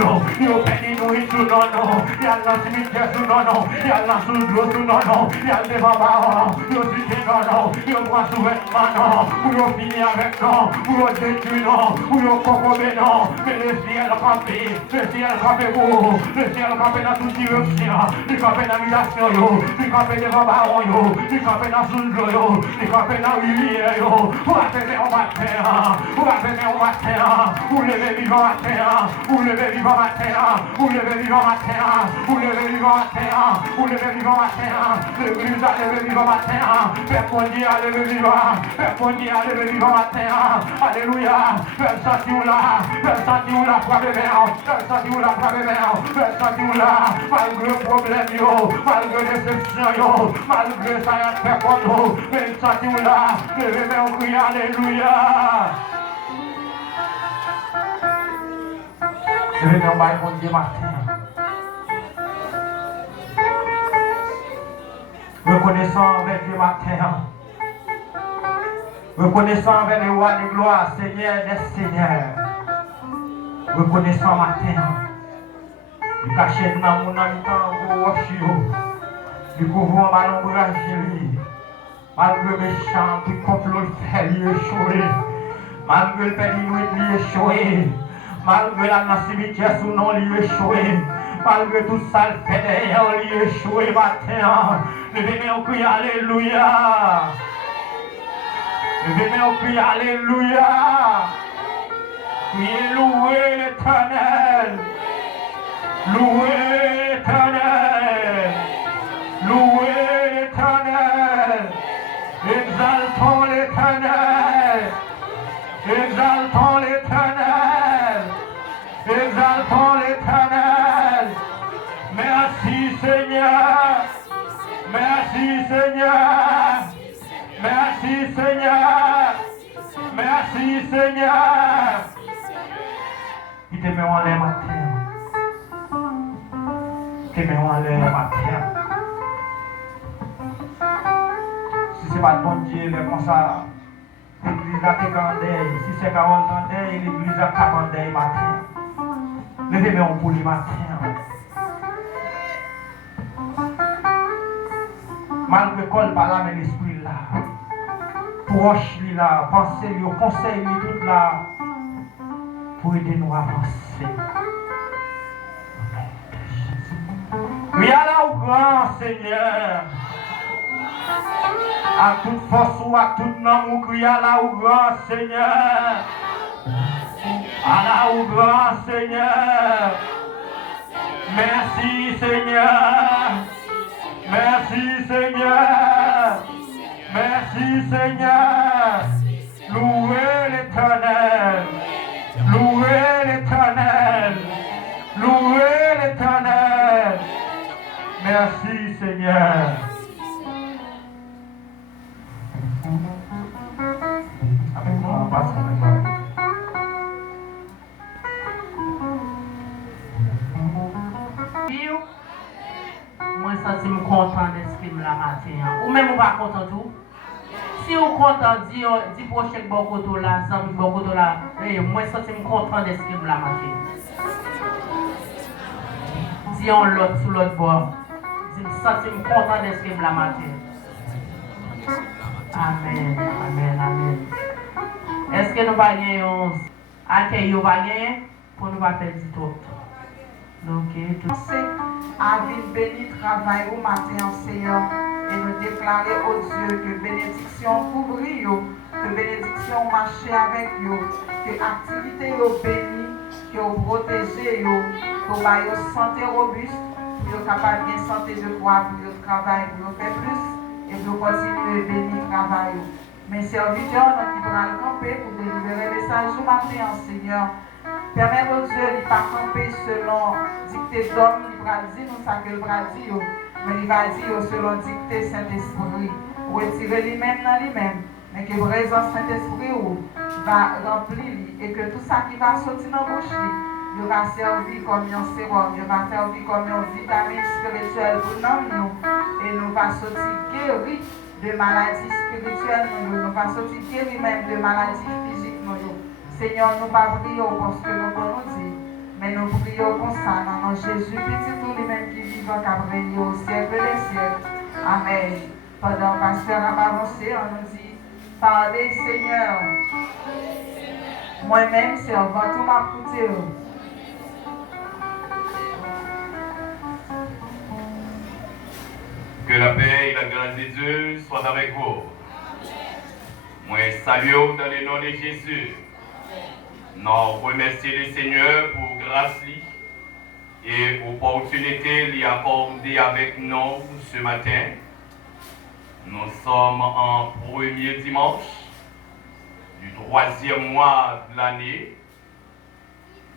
yo, yo béni nous et tout non non, y'a dans cimetière tout non non, y'a dans sous l'eau tout non non, y'a devant baron, yo dit non non, yo prend sous vêtement non, ou yo fini avec non, ou yo détruit non, ou yo concomé non, mais le ciel campé, le ciel campé pour, le ciel campé dans toute direction, il campé dans l'habitation yo, il campé devant baron yo, il campé dans sous l'eau yo, il campé dans la rivière yo, ou à faire au matin, ou à faire au matin, ou lever vivant matin, ou lever vivant matin, ou lever vivant matin, ou lever vivant matin, ou lever vivant matin, l'église a levé vivant matin, Père Pondier a levé vivant, Père Pondier a levé vivant matin, alléluia, Père Santi ou là, Père Santi ou là, frappez bien, Père Santi ou là, frappez bien, Père Santi ou là, malgré problème yo, malgré déception yo, malgré ça y a fait pour nous, Père Santi ou là, levez bien au cri, alléluia. Je vais bien bailler mon Dieu matin. Reconnaissant avec Dieu matin. Reconnaissant avec les rois de gloire, Seigneur des Seigneurs. Reconnaissant matin. Du cachet dans mon habitant pour Washio. Du couvent à l'ombrage lui. Malgré mes chants, du complot fait lui échouer. Malgré le père lui échouer. Malgré la cimetière sous nom lui échoué, malgré tout ça le fait derrière lui échoué matin. Levez-moi au cri alléluia. Levez-moi au cri alléluia. Priez louer l'Éternel. Louer l'Éternel. Louer l'Éternel. Exaltons l'Éternel. Exaltons l'Éternel. Exaltons l'Éternel. Merci Seigneur. Merci Seigneur. Merci Seigneur. Merci Seigneur. Il te met en l'air matin. Il te met en l'air matin. Si ce n'est pas de bon Dieu, mais comme ça, l'église a Tekandeil. Si c'est Carole Kandeil, l'église a Kamandeil matin. Levez-moi pour le matin. Malgré qu'on parle là, mais l'esprit là. Proche lui là, pensez lui, conseil lui tout là. Pour aider nous à avancer. Oui, à la grand Seigneur. À toute force ou à tout nom, ou crie à la grand Seigneur. À la grand Seigneur. Merci Seigneur. Merci Seigneur. Merci Seigneur. Louez l'Éternel. Louez l'Éternel. Louez l'Éternel. Merci Seigneur. Avec moi, on passe maintenant. Moi, je suis content d'esprit la matin. Ou même, on va content tout. Si on est content, dis prochain bon côté là, ça me bon côté là. Moi, je suis content d'esprit la matin. Dis on l'autre sur l'autre bord. Je suis content d'esprit la matin. Amen, amen, amen. Est-ce que nous va gagner accueil au gagner pour nous pas perdre du tout? Donc, à vivre béni travail au matin en Seigneur et nous déclarer au Dieu que bénédiction couvre yo, que bénédiction marche avec yo, que activité yo béni, que yo protégé yo, que yo santé robuste, pour yo capable de santé de foi, pour yo travail, pour yo faire plus et pour continuer béni travail. Mes serviteurs qui pourront le camper pour délivrer le message au matin en Seigneur. Permets au Dieu de ne pas camper selon dictée d'homme, il va dire nous ça que le va dire, mais il va dire selon dictée Saint-Esprit. Retirer lui-même dans lui-même, mais que la présence Saint-Esprit va remplir et que tout ça qui va sortir dans la bouche, il va servir comme un sérum, il va servir comme une vitamine spirituelle pour nous et nous va sortir guéri de maladies spirituelles, nous va sortir guéri même de maladies physiques. Seigneur, nous pas prions parce que nous nous dit, Mais nous prions comme ça, dans le nom de Jésus, petit nous lui-même qui vit en Cabré au siècle des siècles. Amen. Pendant que pasteur a avancé, on nous dit, parlez Seigneur. Moi-même, servant, tout m'a coûté. Que la paix et la grâce de Dieu soient avec vous. Moi, salue dans le nom de Jésus. Nous remercions le Seigneur pour grâce et opportunité lui accordée avec nous ce matin. Nous sommes en premier dimanche du 3e mois de l'année.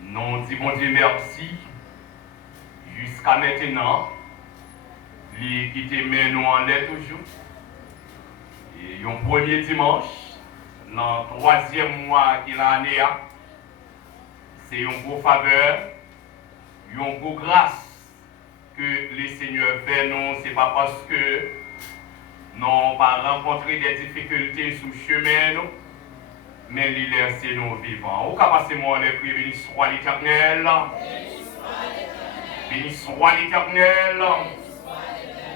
Nous disons Dieu merci jusqu'à maintenant. Qui te met nous en l'air toujours. Et un premier dimanche, dans le 3e mois de l'année, c'est une grosse faveur, une grosse grâce que le Seigneur fait nous. Ce n'est pas parce que nous n'avons pas rencontré des difficultés sur le chemin, mais il laisse nous vivants. Au cas passé, moi, les prières, béni soit l'Éternel. Béni soit l'Éternel.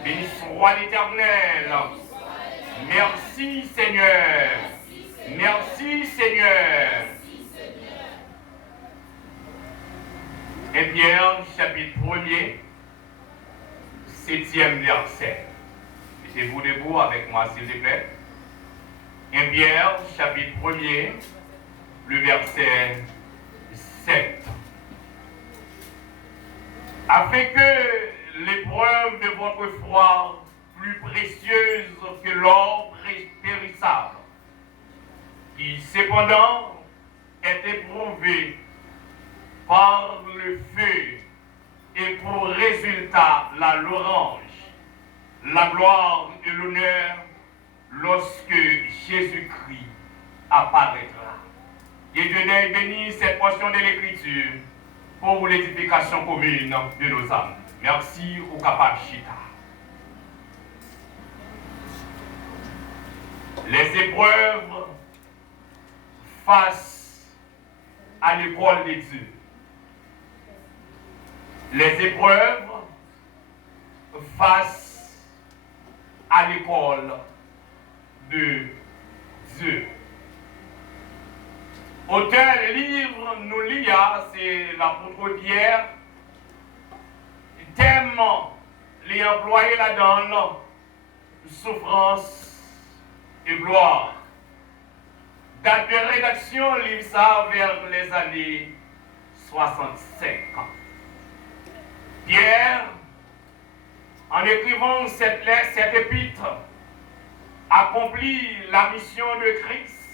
Béni soit l'Éternel. Merci Seigneur. Merci Seigneur. Et Pierre, chapitre 1er, 7e verset. Mettez-vous debout avec moi s'il vous plaît. Et Pierre, chapitre 1er, le verset 7. Afin que l'épreuve de votre foi, plus précieuse que l'or périssable, qui cependant est éprouvée par le feu et pour résultat la louange, la gloire et l'honneur lorsque Jésus-Christ apparaîtra. Que Dieu ait béni cette portion de l'Écriture pour l'édification commune de nos âmes. Merci au Kapachita. Les épreuves face à l'école de Dieu. Les épreuves face à l'école de Dieu. Auteur du livre nous lit, c'est l'apôtre Pierre. Thème, les employés là-dedans, souffrance et gloire. Date de rédaction, livre ça vers les années 65. Pierre, en écrivant cette lettre, cette épître, accomplit la mission de Christ,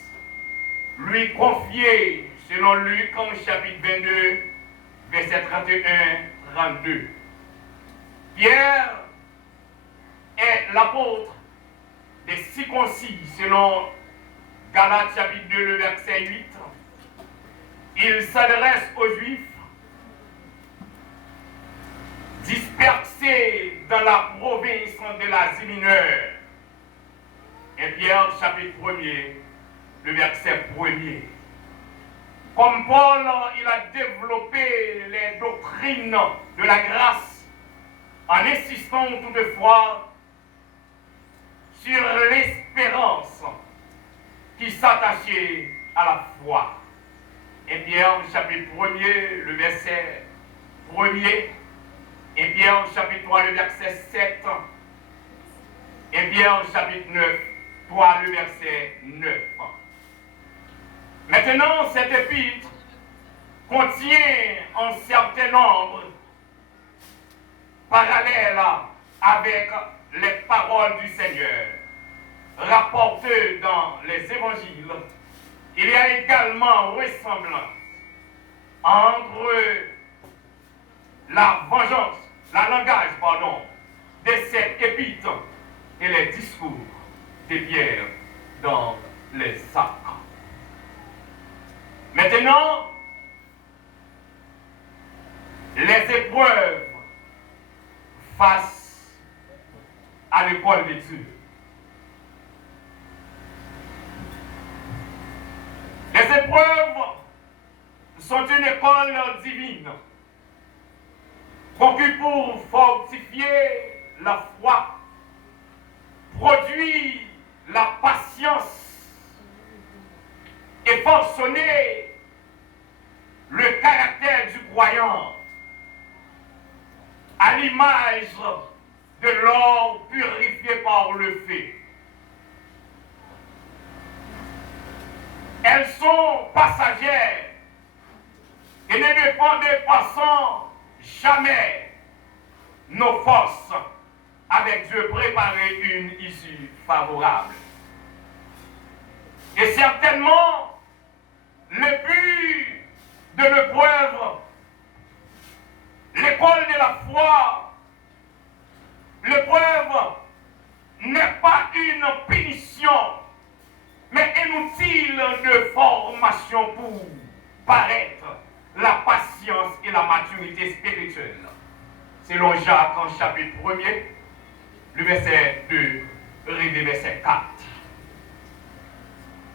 lui confiée, selon Luc, en chapitre 22, verset 31-32. Pierre est l'apôtre des circoncis, selon Galates chapitre 2, le verset 8. Il s'adresse aux Juifs dispersés dans la province de l'Asie mineure. Et Pierre chapitre 1er, le verset 1er. Comme Paul, il a développé les doctrines de la grâce en insistant toutefois sur l'espérance qui s'attachait à la foi. Et Pierre, chapitre 1er, le verset 1er, et Pierre, chapitre 3, le verset 7, et Pierre, chapitre 9, 3, le verset 9. Maintenant, cette épître contient un certain nombre parallèle avec les paroles du Seigneur rapportées dans les évangiles. Il y a également ressemblance entre la vengeance, la langage, de cette épître et les discours de Pierre dans les sacres. Maintenant, les épreuves face à l'école de Dieu. Les épreuves sont une école divine. conçu pour fortifier la foi, produit la patience et façonner le caractère du croyant à l'image de l'or purifié par le feu. Elles sont passagères et ne dépassant jamais nos forces, avec Dieu préparer une issue favorable. Et certainement, le but de l'épreuve, l'école de la foi, l'épreuve n'est pas une punition, mais un outil de formation pour paraître la patience et la maturité spirituelle. Selon Jacques, en chapitre 1er, le verset 2, le verset 4.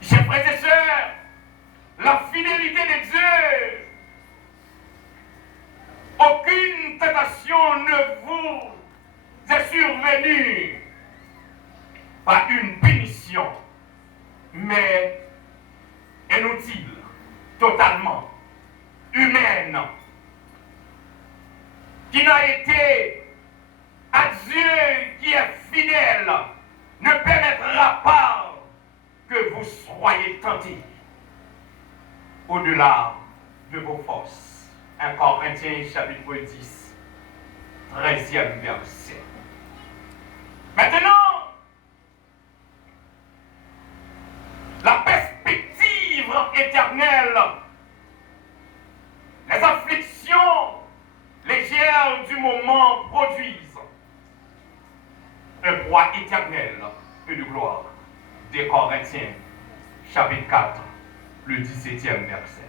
Chers frères et sœurs, la fidélité de Dieu, aucune tentation ne vous est survenue par une punition, mais un outil totalement humaine qui n'a été à Dieu qui est fidèle ne permettra pas que vous soyez tentés au-delà de vos forces. 1 Corinthiens chapitre 10, 13e verset. Maintenant, la perspective éternelle, les afflictions légères du moment produisent un poids éternel et de gloire. Des Corinthiens, chapitre 4, le 17e verset.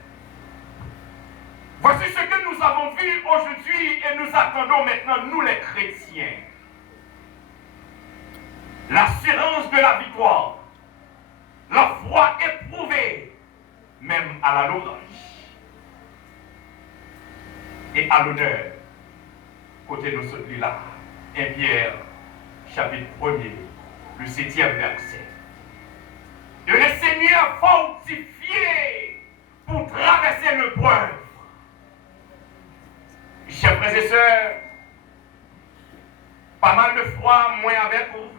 Voici ce que nous avons vu aujourd'hui et nous attendons maintenant, nous les chrétiens. L'assurance de la victoire, la foi éprouvée, même à la louange et à l'honneur. Côté de celui-là, 1 Pierre, chapitre 1er, le 7e verset. Et le Seigneur fortifié pour traverser l'épreuve. Chers frères et sœurs, pas mal de fois, moi avec vous,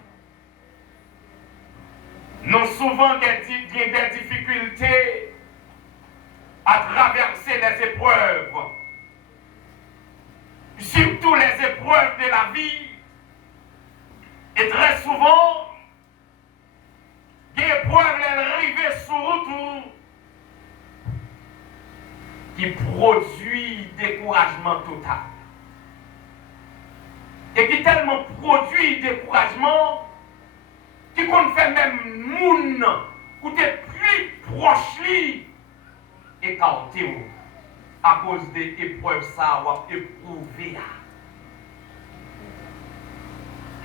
nous souvent des difficultés à traverser les épreuves, surtout les épreuves de la vie. Et très souvent, des épreuves arrivées sur route qui produit découragement total. Et qui tellement produit découragement qui qu'on fait même moun ou des plus proches écarté à cause des épreuves ça ou éprouvé.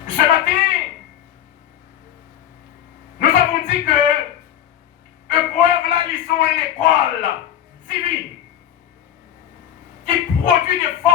Ce matin, nous avons dit que épreuve là, ils sont l'école divine qui produit des forces